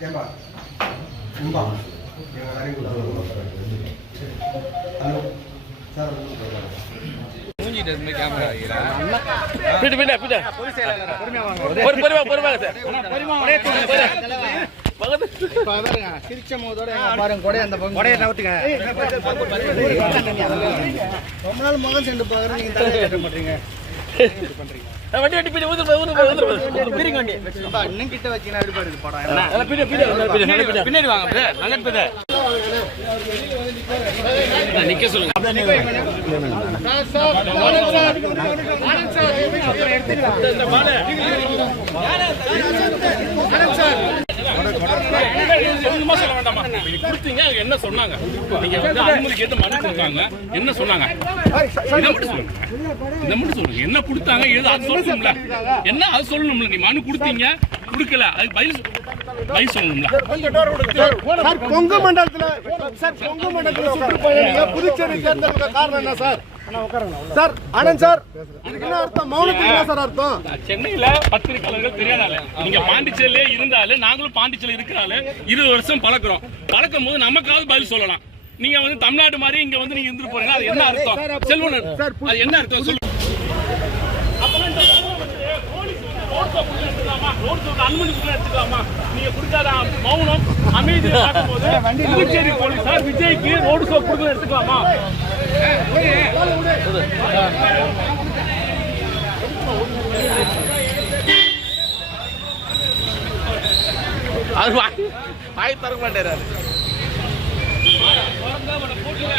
ஏம்பா இம்பா இவங்க நிறைய கொடுத்தாங்க ஹலோ. சார் பிட்டு பிட்டு பிட்டு பொறு பொறுமா பொறுமா சார். சிரிச்ச போதோட பாருங்க கொடை அந்த கொடையை நவுத்துங்க ரொம்ப நாள் மகன் சென்று பாக்குறேன் நீங்க தலையை கட்ட மாட்டீங்க. வண்டி வண்டி பிடி ஊதுரு ஊதுரு ஊதுரு பிரிங்க வண்டி. அப்பா, இன்னும் கிட்ட வச்சீங்கன்னா எப்படி பாருங்க படம்? அத பிடி பிடி பிடி பிடி. பின்னாடி வாங்க பிடி அங்க பிடி. நிக்க சொல்லுங்க. சும்மா நீங்க கொடுத்தீங்க என்ன சொன்னாங்க? நீங்க வந்து அனுமதி கேட்டு மனு கொடுத்தாங்க. என்ன சொன்னாங்க? இதை மட்டும் சொல்லுங்க. இதை மட்டும் சொல்லுங்க. என்ன கொடுத்தாங்க எது அது சொல்லணும்ல. என்ன அது சொல்லணும்ல. நீ மனு கொடுத்தீங்க கொடுக்கல. அதுக்கு பதில் பதில் சொல்லணும்ல. சார் கொங்கு மண்டலத்துல சார் கொங்கு மண்டலத்துல சுற்றுப்பயணிங்க புதுச்சேரி தேர்ந்தெடுக்க காரணம் என்ன சார்? Sir Anand sir. என்ன அர்த்தம்? மௌனத்துக்கு என்ன சார் அர்த்தம்? சென்னையில பத்திரிகையாளர்கள் தெரியாதால நீங்க பாண்டிச்சேரியிலே இருந்தாலும் நாங்களும் பாண்டிச்சேரியில இருக்கிறால இருபது வருஷம் பழக்கிறோம். பழக்கும் போது நமக்காவது பதில் சொல்லலாம். நீங்க வந்து தமிழ்நாடு மாதிரி இங்க வந்து நீங்க இருந்துட்டு போறீங்க அது என்ன அர்த்தம்? செல்வன் அது என்ன அர்த்தம்? சொல்லு அப்பெல்லாம் இந்த போலீஸ் ரோட் ஷோ கொடுத்து எடுத்துக்கலாமா? ரோட் ஷோக்கு அனுமதி எடுத்துக்கலாமா? நீங்க கொடுக்காத மௌனம் அமைதியை பார்க்கும்போது புதுச்சேரி போலீசார் விஜய்க்கு ரோடு ஷோ எடுத்துக்கலாமா? அது வாய் வாய் தர மாட்டேறாரு. போட்டுல